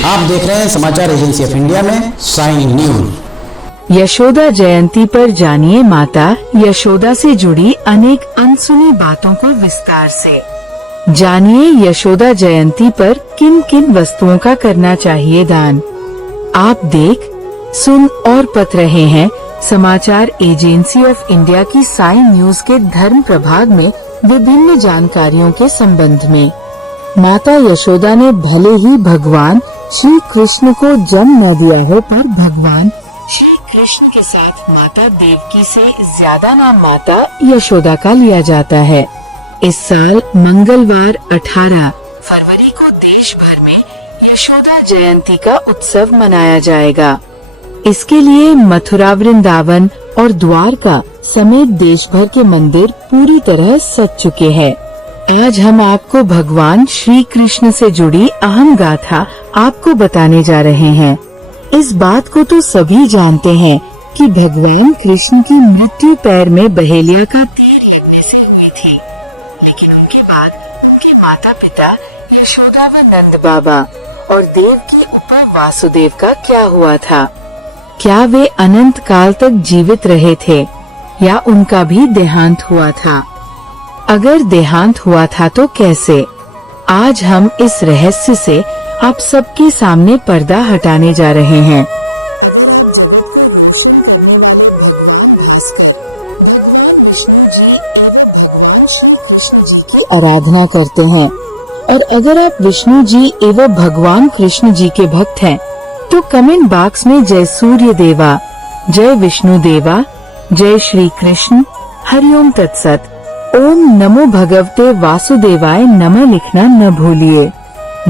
आप देख रहे हैं समाचार एजेंसी ऑफ इंडिया में साइन न्यूज। यशोदा जयंती पर जानिए माता यशोदा से जुड़ी अनेक अनसुनी बातों को विस्तार से। जानिए यशोदा जयंती पर किन किन वस्तुओं का करना चाहिए दान। आप देख, सुन और पढ़ रहे हैं समाचार एजेंसी ऑफ इंडिया की साइन न्यूज के धर्म प्रभाग में विभिन्न जानकारियों के संबंध में। माता यशोदा ने भले ही भगवान श्री कृष्ण को जन्म न दिया हो, पर भगवान श्री कृष्ण के साथ माता देवकी से ज्यादा नाम माता यशोदा का लिया जाता है। इस साल मंगलवार 18 फरवरी को देश भर में यशोदा जयंती का उत्सव मनाया जाएगा। इसके लिए मथुरा, वृंदावन और द्वारका समेत देश भर के मंदिर पूरी तरह सज चुके हैं। आज हम आपको भगवान श्री कृष्ण से जुड़ी अहम गाथा आपको बताने जा रहे हैं। इस बात को तो सभी जानते हैं कि भगवान कृष्ण की मृत्यु पैर में बहेलिया का तीर लगने से हुई थी, लेकिन उनके बाद उनके माता पिता यशोदा व नंद बाबा और देव के ऊपर वासुदेव का क्या हुआ था? क्या वे अनंत काल तक जीवित रहे थे या उनका भी देहांत हुआ था? अगर देहांत हुआ था तो कैसे? आज हम इस रहस्य से आप सबके सामने पर्दा हटाने जा रहे हैं। आराधना करते हैं, और अगर आप विष्णु जी एवं भगवान कृष्ण जी के भक्त हैं तो कमेंट बॉक्स में जय सूर्य देवा, जय विष्णु देवा, जय श्री कृष्ण, हरिओम तत्सत, ओम नमो भगवते वासुदेवाय नमः लिखना न भूलिए।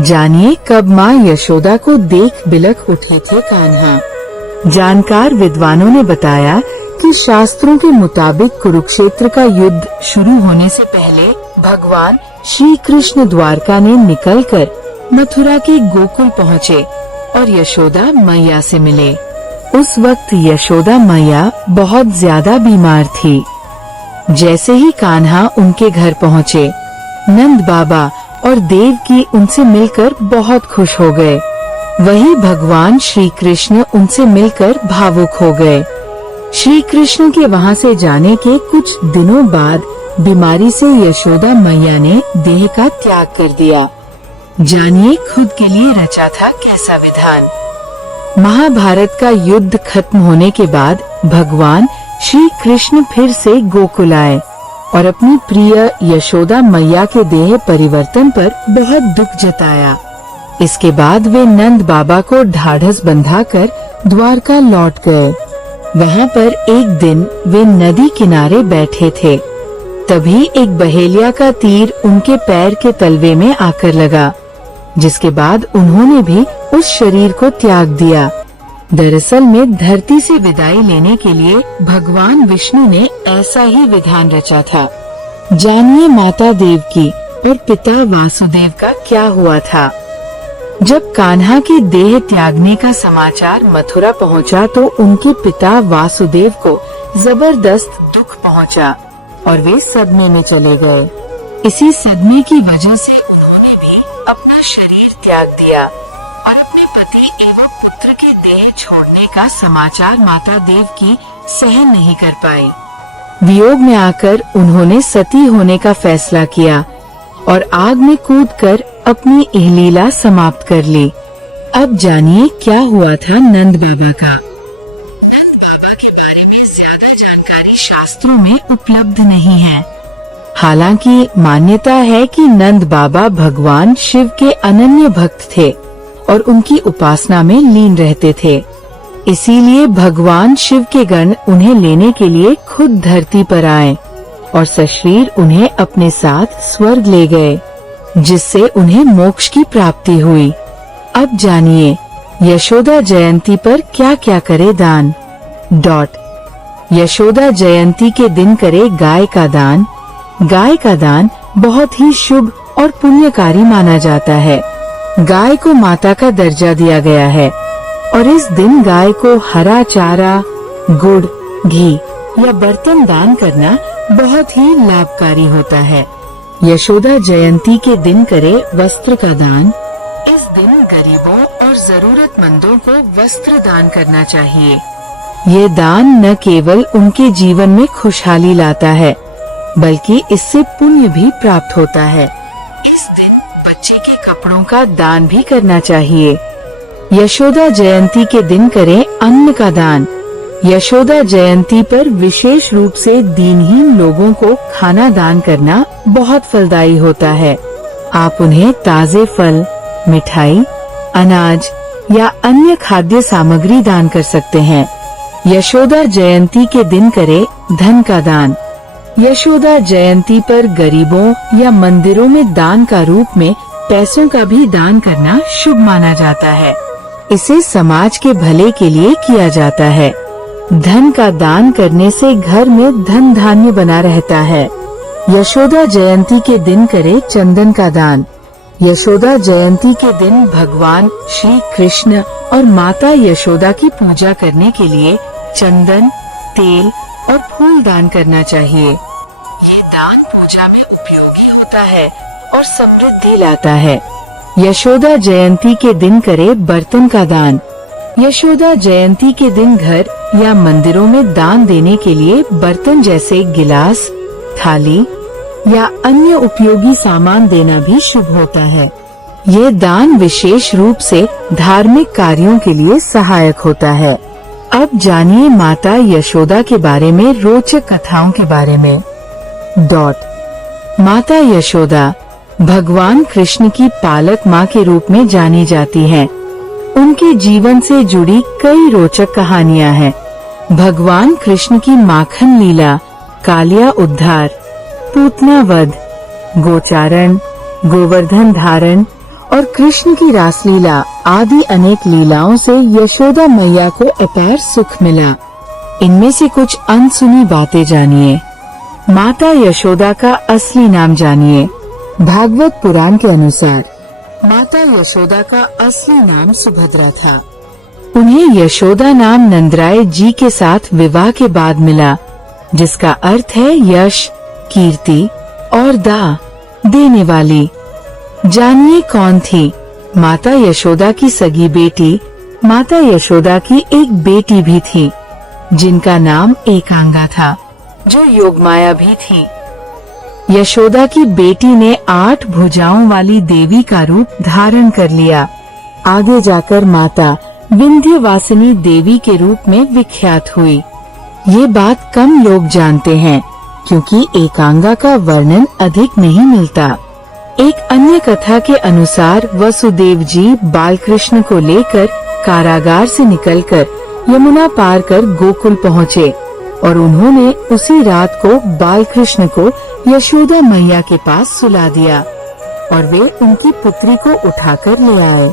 जानिए कब माँ यशोदा को देख बिलख उठे थे कान्हा। जानकार विद्वानों ने बताया कि शास्त्रों के मुताबिक कुरुक्षेत्र का युद्ध शुरू होने से पहले भगवान श्री कृष्ण द्वारका ने निकलकर मथुरा के गोकुल पहुँचे और यशोदा मैया से मिले। उस वक्त यशोदा मैया बहुत ज्यादा बीमार थी। जैसे ही कान्हा उनके घर पहुँचे, नंद बाबा और देवकी उनसे मिलकर बहुत खुश हो गए। वही भगवान श्री कृष्ण उनसे मिलकर भावुक हो गए। श्री कृष्ण के वहाँ से जाने के कुछ दिनों बाद बीमारी से यशोदा मैया ने देह का त्याग कर दिया। जानिए खुद के लिए रचा था कैसा विधान। महाभारत का युद्ध खत्म होने के बाद भगवान श्री कृष्ण फिर से गोकुल आए और अपनी प्रिय यशोदा मैया के देह परिवर्तन पर बहुत दुख जताया। इसके बाद वे नंद बाबा को ढाढ़स बंधाकर द्वारका लौट गए। वहाँ पर एक दिन वे नदी किनारे बैठे थे, तभी एक बहेलिया का तीर उनके पैर के तलवे में आकर लगा, जिसके बाद उन्होंने भी उस शरीर को त्याग दिया। दरअसल में धरती से विदाई लेने के लिए भगवान विष्णु ने ऐसा ही विधान रचा था। जानिए माता देवकी और पिता वासुदेव का क्या हुआ था। जब कान्हा के देह त्यागने का समाचार मथुरा पहुंचा तो उनके पिता वासुदेव को जबरदस्त दुख पहुंचा और वे सदमे में चले गए। इसी सदमे की वजह से उन्होंने भी अपना शरीर त्याग दिया और अपने पति एवं पुत्र के देह छोड़ने का समाचार माता देवकी सहन नहीं कर पाई। वियोग में आकर उन्होंने सती होने का फैसला किया और आग में कूदकर अपनी इहलीला समाप्त कर ली। अब जानिए क्या हुआ था नंद बाबा का। नंद बाबा के बारे में ज्यादा जानकारी शास्त्रों में उपलब्ध नहीं है। हालांकि मान्यता है कि नंद बाबा भगवान शिव के अनन्य भक्त थे और उनकी उपासना में लीन रहते थे। इसीलिए भगवान शिव के गण उन्हें लेने के लिए खुद धरती पर आए और सशरीर उन्हें अपने साथ स्वर्ग ले गए, जिससे उन्हें मोक्ष की प्राप्ति हुई। अब जानिए यशोदा जयंती पर क्या क्या करे दान। यशोदा जयंती के दिन करे गाय का दान। गाय का दान बहुत ही शुभ और पुण्यकारी माना जाता है। गाय को माता का दर्जा दिया गया है और इस दिन गाय को हरा चारा, गुड़, घी या बर्तन दान करना बहुत ही लाभकारी होता है। यशोदा जयंती के दिन करे वस्त्र का दान। इस दिन गरीबों और और जरूरतमंदों को वस्त्र दान करना चाहिए। ये दान न केवल उनके जीवन में खुशहाली लाता है, बल्कि इससे पुण्य भी प्राप्त होता है। इस दिन बच्चे के कपड़ों का दान भी करना चाहिए। यशोदा जयंती के दिन करें अन्न का दान। यशोदा जयंती पर विशेष रूप से दीनहीन लोगों को खाना दान करना बहुत फलदायी होता है। आप उन्हें ताजे फल, मिठाई, अनाज या अन्य खाद्य सामग्री दान कर सकते हैं। यशोदा जयंती के दिन करें धन का दान। यशोदा जयंती पर गरीबों या मंदिरों में दान का रूप में पैसों का भी दान करना शुभ माना जाता है। इसे समाज के भले के लिए किया जाता है। धन का दान करने से घर में धन धान्य बना रहता है। यशोदा जयंती के दिन करें चंदन का दान। यशोदा जयंती के दिन भगवान श्री कृष्ण और माता यशोदा की पूजा करने के लिए चंदन, तेल और फूल दान करना चाहिए। ये दान पूजा में उपयोगी होता है और समृद्धि लाता है। यशोदा जयंती के दिन करें बर्तन का दान। यशोदा जयंती के दिन घर या मंदिरों में दान देने के लिए बर्तन जैसे गिलास, थाली या अन्य उपयोगी सामान देना भी शुभ होता है। ये दान विशेष रूप से धार्मिक कार्यों के लिए सहायक होता है। अब जानिए माता यशोदा के बारे में रोचक कथाओं के बारे में। माता यशोदा भगवान कृष्ण की पालक माँ के रूप में जानी जाती हैं। उनके जीवन से जुड़ी कई रोचक कहानियाँ हैं। भगवान कृष्ण की माखन लीला, कालिया उद्धार, पूतना वध, गोचारण, गोवर्धन धारण और कृष्ण की रासलीला आदि अनेक लीलाओं से यशोदा मैया को अपार सुख मिला। इनमें से कुछ अनसुनी बातें जानिए। माता यशोदा का असली नाम जानिए। भागवत पुराण के अनुसार माता यशोदा का असली नाम सुभद्रा था। उन्हें यशोदा नाम नंदराय जी के साथ विवाह के बाद मिला, जिसका अर्थ है यश, कीर्ति और दा देने वाली। जानिए कौन थी माता यशोदा की सगी बेटी। माता यशोदा की एक बेटी भी थी, जिनका नाम एकांगा था, जो योगमाया भी थी। यशोदा की बेटी ने 8 भुजाओं वाली देवी का रूप धारण कर लिया। आगे जाकर माता विंध्यवासिनी देवी के रूप में विख्यात हुई। ये बात कम लोग जानते हैं, क्योंकि एकांगा का वर्णन अधिक नहीं मिलता। एक अन्य कथा के अनुसार वसुदेव जी बालकृष्ण को लेकर कारागार से निकलकर यमुना पार कर गोकुल पहुँचे और उन्होंने उसी रात को बालकृष्ण को यशोदा मैया के पास सुला दिया और वे उनकी पुत्री को उठाकर ले आए।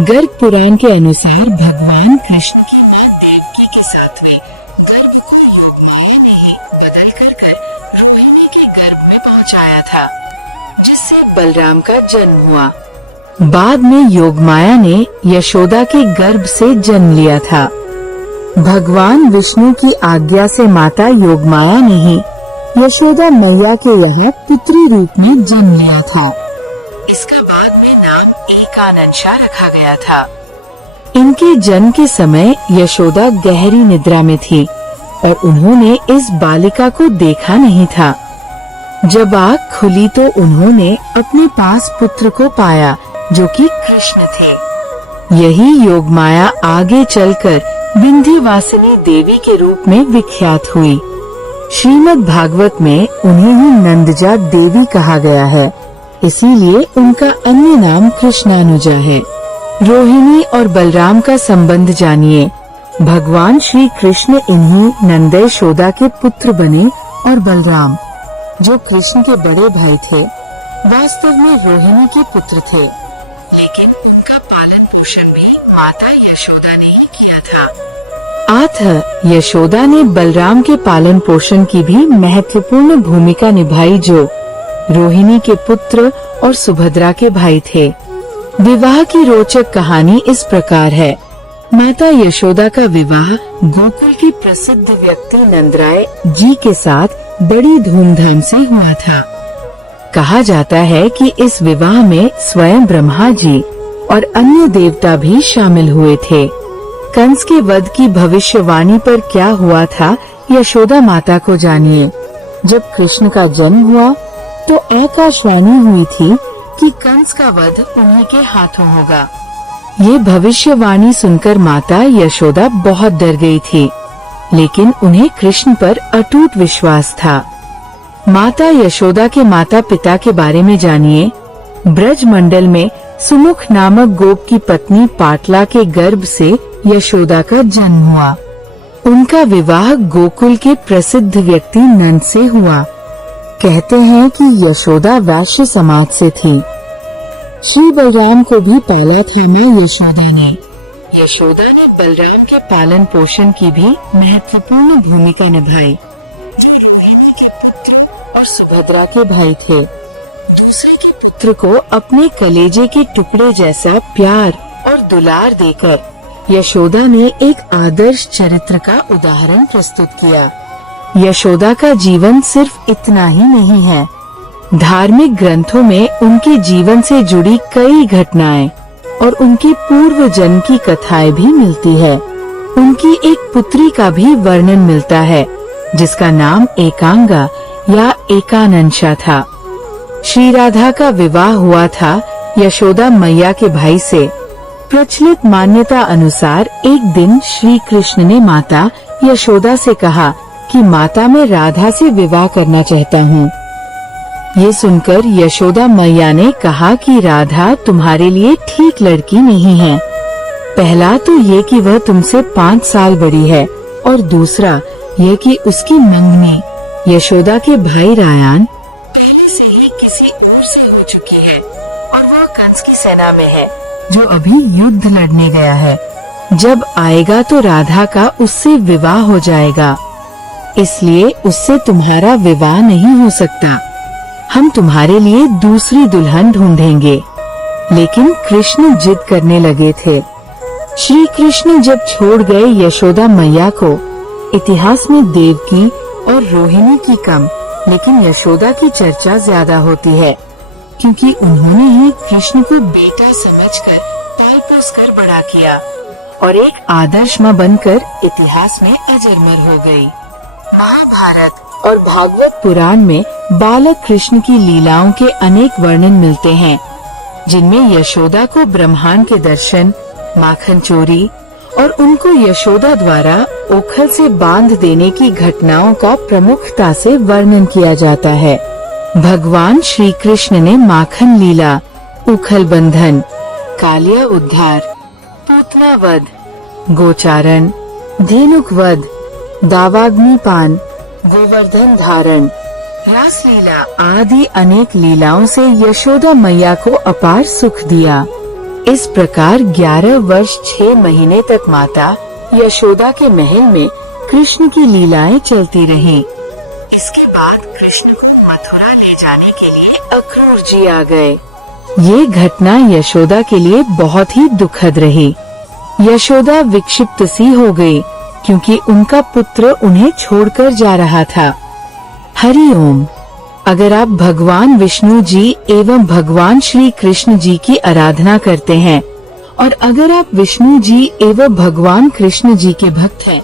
गर्ग पुराण के अनुसार भगवान कृष्ण की मां देवकी के 7वें गर्भ को योगमाया ने ही बदल कर रोहिणी के गर्भ में पहुंचाया था, जिससे बलराम का जन्म हुआ। बाद में योगमाया ने यशोदा के गर्भ से जन्म लिया था। भगवान विष्णु की आज्ञा से माता योगमाया ने ही यशोदा मैया के यहाँ पुत्री रूप में जन्म लिया था। इसका बाद में नाम एकानंशा रखा गया था। इनके जन्म के समय यशोदा गहरी निद्रा में थी और उन्होंने इस बालिका को देखा नहीं था। जब आँख खुली तो उन्होंने अपने पास पुत्र को पाया, जो कि कृष्ण थे। यही योगमाया आगे चलकर विंध्यवासिनी देवी के रूप में विख्यात हुई। श्रीमद् भागवत में उन्हें ही नंदजा देवी कहा गया है, इसीलिए उनका अन्य नाम कृष्णानुजा है। रोहिणी और बलराम का संबंध जानिए। भगवान श्री कृष्ण इन्हीं नंद यशोदा के पुत्र बने और बलराम, जो कृष्ण के बड़े भाई थे, वास्तव में रोहिणी के पुत्र थे, लेकिन उनका पालन पोषण भी माता यशोदा ने ही किया था। अतः यशोदा ने बलराम के पालन पोषण की भी महत्वपूर्ण भूमिका निभाई, जो रोहिणी के पुत्र और सुभद्रा के भाई थे। विवाह की रोचक कहानी इस प्रकार है। माता यशोदा का विवाह गोकुल के प्रसिद्ध व्यक्ति नंदराय जी के साथ बड़ी धूमधाम से हुआ था। कहा जाता है कि इस विवाह में स्वयं ब्रह्मा जी और अन्य देवता भी शामिल हुए थे। कंस के वध की भविष्यवाणी पर क्या हुआ था, यशोदा माता को जानिए। जब कृष्ण का जन्म हुआ तो आकाशवाणी हुई थी कि कंस का वध उन्हीं के हाथों होगा। ये भविष्यवाणी सुनकर माता यशोदा बहुत डर गई थी, लेकिन उन्हें कृष्ण पर अटूट विश्वास था। माता यशोदा के माता पिता के बारे में जानिए। ब्रज मंडल में सुमुख नामक गोप की पत्नी पाटला के गर्भ से यशोदा का जन्म हुआ। उनका विवाह गोकुल के प्रसिद्ध व्यक्ति नंद से हुआ। कहते हैं कि यशोदा वैश्य समाज से थी। श्री बलराम को भी पाला था मां यशोदा ने। यशोदा ने बलराम के पालन पोषण की भी महत्वपूर्ण भूमिका निभाई। और सुभद्रा के भाई थे। दूसरे के पुत्र को अपने कलेजे के टुकड़े जैसा प्यार और दुलार देकर यशोदा ने एक आदर्श चरित्र का उदाहरण प्रस्तुत किया। यशोदा का जीवन सिर्फ इतना ही नहीं है। धार्मिक ग्रंथों में उनके जीवन से जुड़ी कई घटनाएं और उनके पूर्व जन्म की कथाएं भी मिलती है। उनकी एक पुत्री का भी वर्णन मिलता है, जिसका नाम एकांगा या एकानंशा था। श्री राधा का विवाह हुआ था यशोदा मैया के भाई से। प्रचलित मान्यता अनुसार एक दिन श्री कृष्ण ने माता यशोदा से कहा कि माता मैं राधा से विवाह करना चाहता हूँ। ये सुनकर यशोदा मैया ने कहा कि राधा तुम्हारे लिए ठीक लड़की नहीं है। पहला तो ये कि वह तुमसे 5 साल बड़ी है, और दूसरा ये कि उसकी मंगनी यशोदा के भाई रायान पहले से ही किसी और से हो चुकी है, और वह कंस की सेना में है, जो अभी युद्ध लड़ने गया है। जब आएगा तो राधा का उससे विवाह हो जाएगा, इसलिए उससे तुम्हारा विवाह नहीं हो सकता। हम तुम्हारे लिए दूसरी दुल्हन ढूंढेंगे। लेकिन कृष्ण जिद करने लगे थे। श्री कृष्ण जब छोड़ गए यशोदा मैया को, इतिहास में देवकी और रोहिणी की कम, लेकिन यशोदा की चर्चा ज्यादा होती है, क्योंकि उन्होंने ही कृष्ण को बेटा समझकर पाल पोस कर बड़ा किया और एक आदर्श मां बनकर इतिहास में अजरमर हो गई। महाभारत और भागवत पुराण में बालक कृष्ण की लीलाओं के अनेक वर्णन मिलते हैं, जिनमें यशोदा को ब्रह्मांड के दर्शन, माखन चोरी और उनको यशोदा द्वारा ओखल से बांध देने की घटनाओं का प्रमुखता से वर्णन किया जाता है। भगवान श्री कृष्ण ने माखन लीला, उखल बंधन, कालिया उद्धार, पूतना वध, गोचारण, धेनुक वध, दावाग्नि पान, गोवर्धन धारण, रास लीला आदि अनेक लीलाओं से यशोदा मैया को अपार सुख दिया। इस प्रकार 11 वर्ष 6 महीने तक माता यशोदा के महल में कृष्ण की लीलाएं चलती रहीं। इसके बाद कृष्ण को मथुरा ले जाने के लिए अक्रूर जी आ गए। ये घटना यशोदा के लिए बहुत ही दुखद रही। यशोदा विक्षिप्त सी हो गई, क्योंकि उनका पुत्र उन्हें छोड़कर जा रहा था। हरि ओम। अगर आप भगवान विष्णु जी एवं भगवान श्री कृष्ण जी की आराधना करते हैं और अगर आप विष्णु जी एवं भगवान कृष्ण जी के भक्त हैं,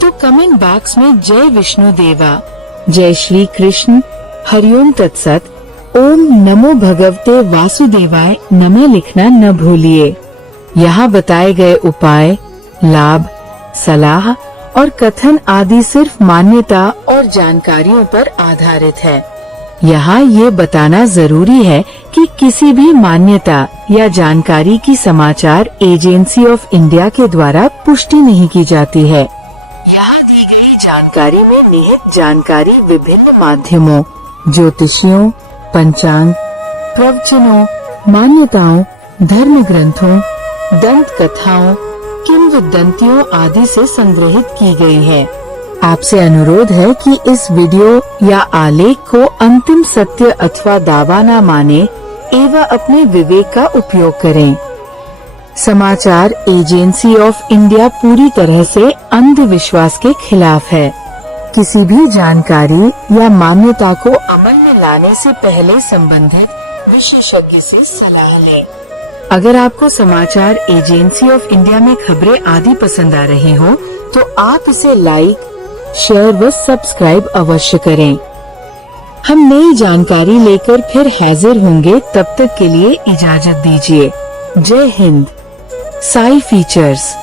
तो कमेंट बॉक्स में जय विष्णु देवा, जय श्री कृष्ण, हरिओम तत्सत, ओम नमो भगवते वासुदेवाय नमः लिखना न भूलिए। यहाँ बताए गए उपाय, लाभ, सलाह और कथन आदि सिर्फ मान्यता और जानकारियों पर आधारित है। यहाँ ये बताना जरूरी है कि किसी भी मान्यता या जानकारी की समाचार एजेंसी ऑफ इंडिया के द्वारा पुष्टि नहीं की जाती है। यहाँ दी गई जानकारी में निहित जानकारी विभिन्न माध्यमों, ज्योतिषियों, पंचांग, प्रवचनों, मान्यताओं, धर्म ग्रंथों, दंत कथाओं, किंवदंतियों आदि से संग्रहित की गई है। आपसे अनुरोध है कि इस वीडियो या आलेख को अंतिम सत्य अथवा दावा न माने एवं अपने विवेक का उपयोग करें। समाचार एजेंसी ऑफ इंडिया पूरी तरह से अंधविश्वास के खिलाफ है। किसी भी जानकारी या मान्यता को अमल में लाने से पहले संबंधित विशेषज्ञ से सलाह लें। अगर आपको समाचार एजेंसी ऑफ इंडिया में खबरें आदि पसंद आ रही हो तो आप इसे लाइक, शेयर व सब्सक्राइब अवश्य करें। हम नई जानकारी लेकर फिर हाजिर होंगे, तब तक के लिए इजाजत दीजिए। जय हिंद। साई फीचर्स।